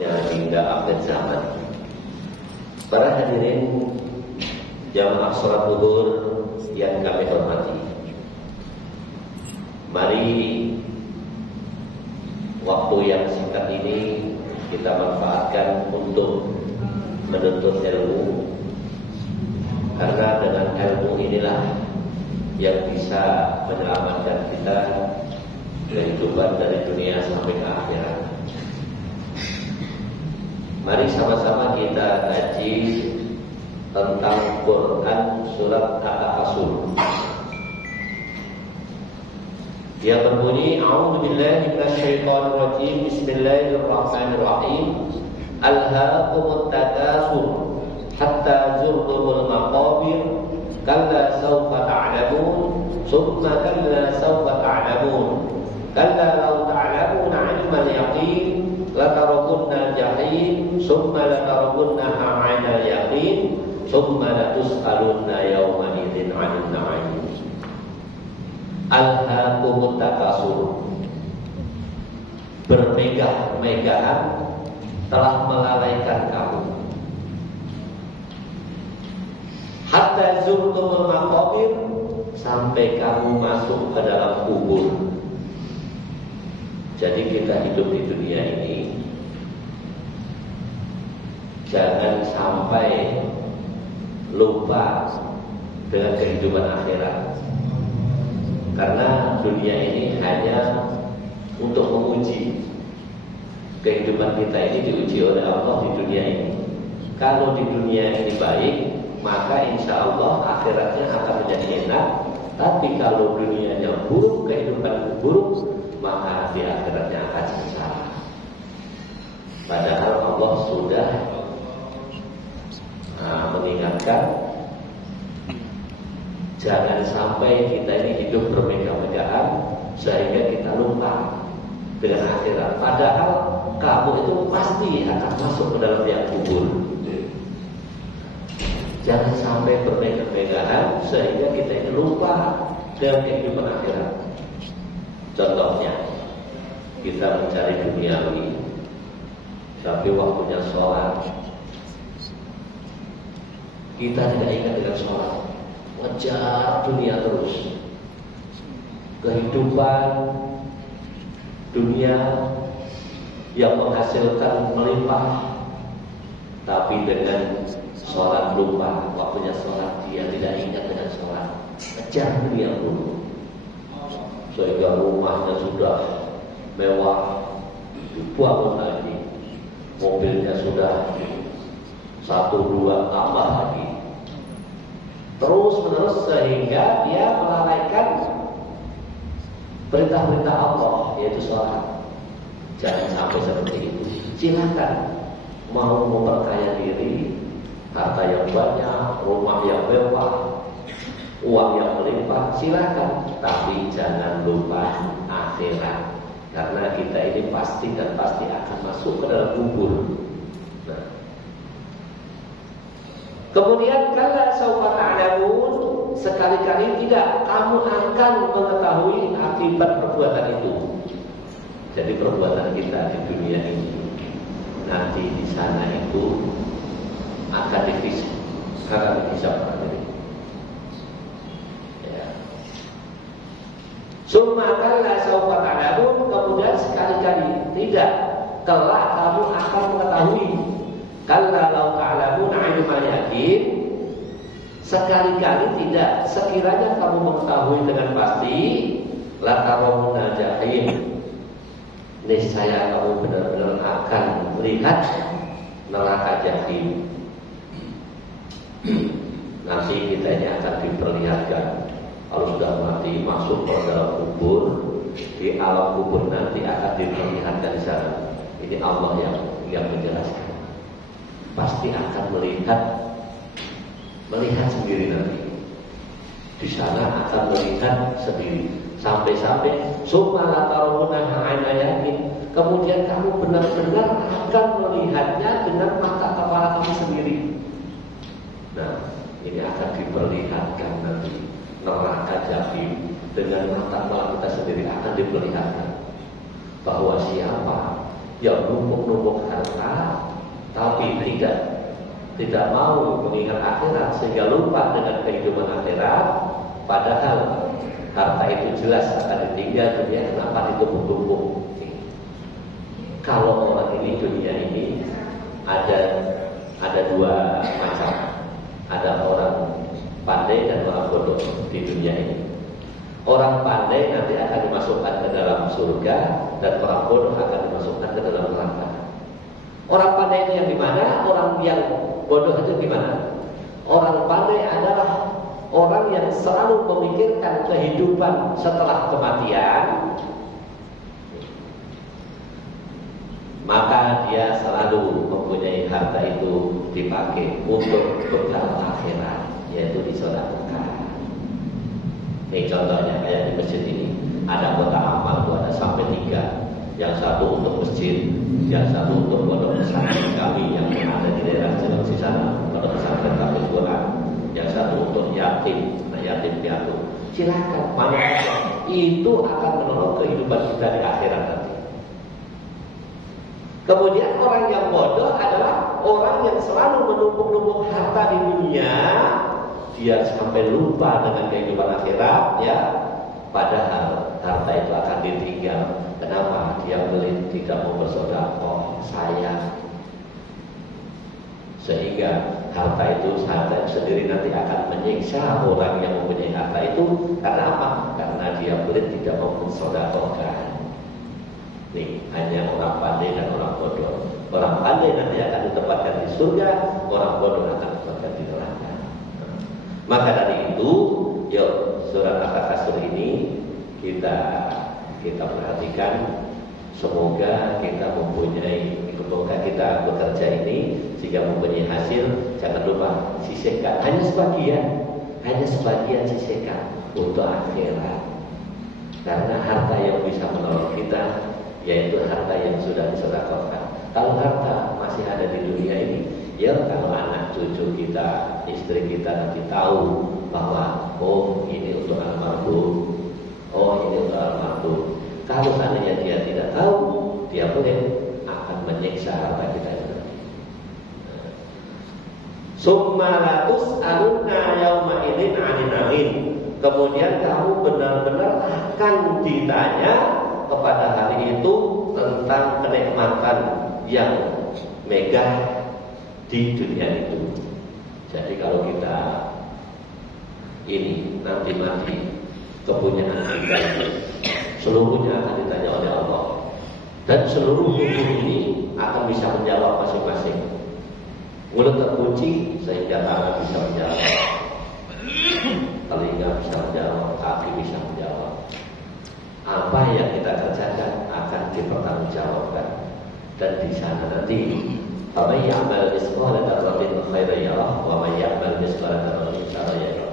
hingga akhir zaman. Para hadirin jamaah salat zuhur yang kami hormati, mari waktu yang singkat ini kita manfaatkan untuk menuntut ilmu, karena dengan ilmu inilah yang bisa menyelamatkan kita kehidupan dari dunia sampai ke akhirat. Mari sama-sama kita kaji tentang Quran surat At-Takasur. Dia berbunyi, A'udzubillahi minasyaitonir rajim, Bismillahirrahmanirrahim. Alhaakumut takasur hatta zurtumul maqabir, kalla sawfa ta'lamun, summa kalla sawfa ta'lamun, kalla law ta'lamuna 'ilmal yaqin latarawunna jahim, summa latarawunnaha 'ainal yaqin, summa latus'alunna yawma idzin 'anil na'im. Alhaakumut takasur, bermegah-megahan telah melalaikan kamu, hatta zurtumul maqabir, sampai kamu masuk ke dalam kubur. Jadi kita hidup di dunia ini jangan sampai lupa dengan kehidupan akhirat. Karena dunia ini hanya untuk menguji. Kehidupan kita ini diuji oleh Allah di dunia ini. Kalau di dunia ini baik, maka insya Allah akhiratnya akan menjadi enak. Tapi kalau dunianya buruk, kehidupan buruk, maka di akhiratnya akan sengsara. Padahal Allah sudah mengingatkan, jangan sampai kita ini hidup bermegah-megahan sehingga kita lupa dengan akhirat. Padahal kamu itu pasti akan masuk ke dalam liang kubur. Jangan sampai bermegah-megahan sehingga kita ini lupa dengan kehidupan akhirat. Contohnya, kita mencari duniawi, tapi waktunya sholat kita tidak ingat dengan sholat, ngejar dunia terus. Kehidupan dunia yang menghasilkan melimpah, tapi dengan sholat lupa. Waktunya sholat dia tidak ingat dengan sholat, ngejar dunia dulu, sehingga rumahnya sudah mewah, dibangun lagi, mobilnya sudah 1-2 tambah lagi, terus menerus, sehingga dia melalaikan perintah-perintah Allah, yaitu sholat. Jangan sampai seperti itu. Silakan mau memperkaya diri, harta yang banyak, rumah yang mewah, uang yang melimpah, silakan. Tapi jangan lupa akhirat, karena kita ini pasti dan pasti akan masuk ke dalam kubur. Nah. Kemudian kalla sawfa ta'lamun, sekali-kali tidak kamu akan mengetahui akibat perbuatan itu. Jadi perbuatan kita di dunia ini nanti di sana itu akan dihisab. Summa kalla sawfa ta'lamun, kemudian sekali-kali tidak, kelak kamu akan mengetahui. Kalla law ta'lamun 'ilmal yaqin, sekali-kali tidak, sekiranya kamu mengetahui dengan pasti, latarawunna jahim, niscaya kamu benar-benar akan melihat neraka jahim. Nanti kita ini akan diperlihatkan. Kalau sudah mati masuk ke dalam kubur, di alam kubur nanti akan diperlihatkan di sana. Ini Allah yang menjelaskan. Pasti akan melihat sendiri nanti. Di sana akan melihat sendiri. Sampai-sampai summa latarawunnaha 'ainal yaqin, kemudian kamu benar-benar akan melihatnya dengan mata kepala kamu sendiri. Nah, ini akan diperlihatkan nanti. Neraka jahim dengan mata kepala kita sendiri akan diperlihatkan bahwa siapa yang numpuk-numpuk harta tapi tidak mau mengingat akhirat sehingga lupa dengan kehidupan akhirat, padahal harta itu jelas akan ditinggal dunia, kenapa ditumpuk-tumpuk? Kalau orang ini dunia ini ada dua macam, ada orang pandai dan orang bodoh di dunia ini. Orang pandai nanti akan dimasukkan ke dalam surga dan orang bodoh akan dimasukkan ke dalam neraka. Orang pandai itu yang di mana? Orang yang bodoh itu di mana? Orang pandai adalah orang yang selalu memikirkan kehidupan setelah kematian, maka dia selalu mempunyai harta itu dipakai untuk bekal akhirat, yaitu disedekahkan. Ini contohnya kayak di masjid ini, ada kotak amal itu ada sampai 3. Yang satu untuk masjid, yang satu untuk pondok pesantren kami yang ada di daerah Cilengsi sana, pondok pesantren kami Quran. Yang satu untuk yatim piatu. Silakan, mana itu akan menolong kehidupan kita di akhirat nanti. Kemudian orang yang bodoh adalah orang yang selalu menumpuk-numpuk harta di dunia, dia sampai lupa dengan kehidupan akhirat, ya. Padahal harta itu akan ditinggal. Kenapa? Dia pelit, tidak mau bersedekah, sayang. Sehingga harta itu sendiri nanti akan menyiksa orang yang mempunyai harta itu. Karena apa? Karena dia pelit, tidak mau bersedekah. Nih, hanya orang pandai dan orang bodoh. Orang pandai nanti akan ditempatkan di surga, orang bodoh akan ditempatkan di neraka. Maka dari itu, yuk surat At-Takasur ini kita perhatikan. Semoga kita mempunyai, semoga kita bekerja ini sehingga mempunyai hasil. Jangan lupa sisihkan, hanya sebagian sisihkan untuk akhirat. Karena harta yang bisa menolong kita yaitu harta yang sudah disedekahkan. Kalau harta masih ada di dunia ini, ya kalau anak cucu kita, istri kita nanti tahu bahwa oh ini untuk almarhum, oh ini untuk almarhum. Kalau seandainya dia tidak tahu, dia boleh akan menyiksa harta kita itu. Summa la tus'aluna yauma idzin 'anil na'im. Kemudian kamu benar-benar akan ditanya kepada hari itu tentang kenikmatan yang megah di dunia itu. Jadi kalau kita ini nanti mati, kepunyaan kita seluruhnya akan ditanya oleh Allah, dan seluruh tubuh ini akan bisa menjawab masing-masing. Mulut terkunci sehingga tangan bisa menjawab, telinga bisa menjawab, kaki bisa menjawab. Apa yang kita kerjakan akan dipertanggungjawabkan. Dan di sana nanti, faman ya'mal mithqala dzarratin khairan yarah wa man ya'mal mithqala dzarratin syarran yarah.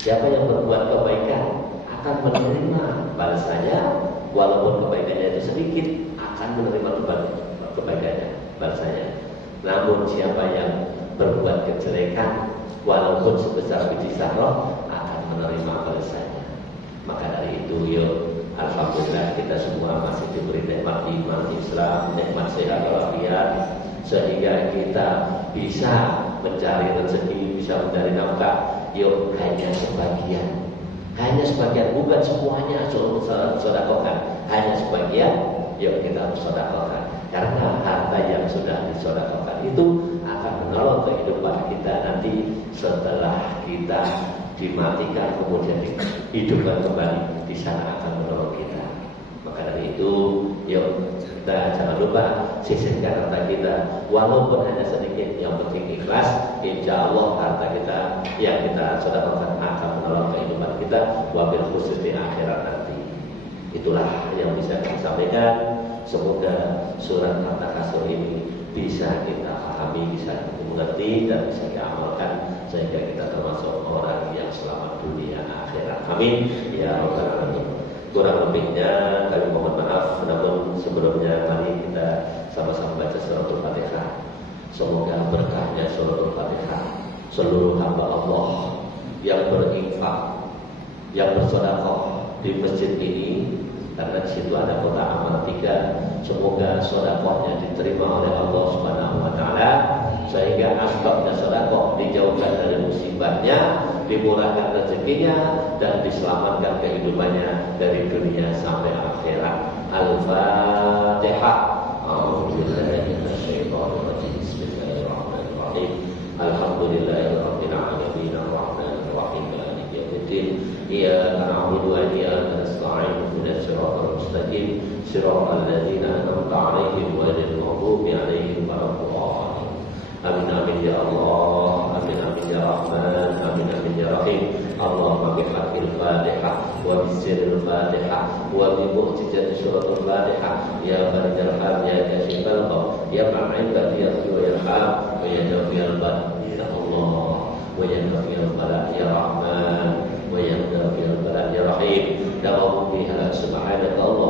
Siapa yang berbuat kebaikan akan menerima balasannya, walaupun kebaikannya itu sedikit, akan menerima kebaikannya, balasannya. Namun siapa yang berbuat kejelekan, walaupun sebesar biji zarrah, akan menerima balasannya. Maka dari itu, yuk, alhamdulillah kita semua masih diberi nikmat iman Islam, nikmat sehat walafiat, sehingga kita bisa mencari rezeki, bisa mencari nafkah. Yuk, hanya sebagian, bukan semuanya sedekahkan, hanya sebagian. Yuk kita harus sedekahkan, karena harta yang sudah disedekahkan itu akan menolong kehidupan kita nanti setelah kita dimatikan, kemudian dihidupkan kembali, di sana akan menolong kita. Maka dari itu, yuk kita jangan lupa sisihkan harta kita, walaupun hanya sedikit, yang penting ikhlas. Insya Allah harta kita yang kita sedekahkan akan menolong kehidupan kita, wabil khusus di akhirat nanti. Itulah yang bisa kita sampaikan. Semoga surat At-Takasur ini bisa kita pahami, bisa kita mengerti, dan bisa kita amalkan, sehingga kita termasuk orang yang selamat dunia akhirat. Amin ya rabbal alamin. Kurang lebihnya kami mohon maaf, namun sebelumnya mari kita sama-sama baca suratul Fatihah. Semoga berkahnya suratul Fatihah seluruh hamba Allah yang berinfak, yang bersedekah di masjid ini, karena di situ ada kotak amal 3. Semoga sedekahnya diterima oleh Allah Subhanahu wa taala, asbabnya sedekah, dijauhkan dari musibahnya, dimurahkan rezekinya, dan diselamatkan kehidupannya dari dunia sampai akhirat. Al-Fatihah. A'udzubillahi minasyaitonir rajim. Bismillahirrahmanirrahim. Alhamdulillahirabbil alamin arrahmanir rahim maliki yaumiddin. Iyyaka na'budu wa iyyaka nasta'in. Ihdinas siratal mustaqim. Siratal ladzina an'amta 'alaihim ghairil maghdubi 'alaihim waladdallin. Amin amin ya Allah. Amin amin ya Rahman. Amin amin ya Rahim. Allahumma bihaqqil Fatihah wa bisirril Fatihah wa bi mu'jizati suratul Fatihah ya baridal hal ya kashifal gham ya ma'in badiyat wa yarham wa ya dafiyal bala ya Allah wa ya dafiyal bala ya Rahman wa ya dafiyal bala ya Rahim. Da'u biha subhanaka Allah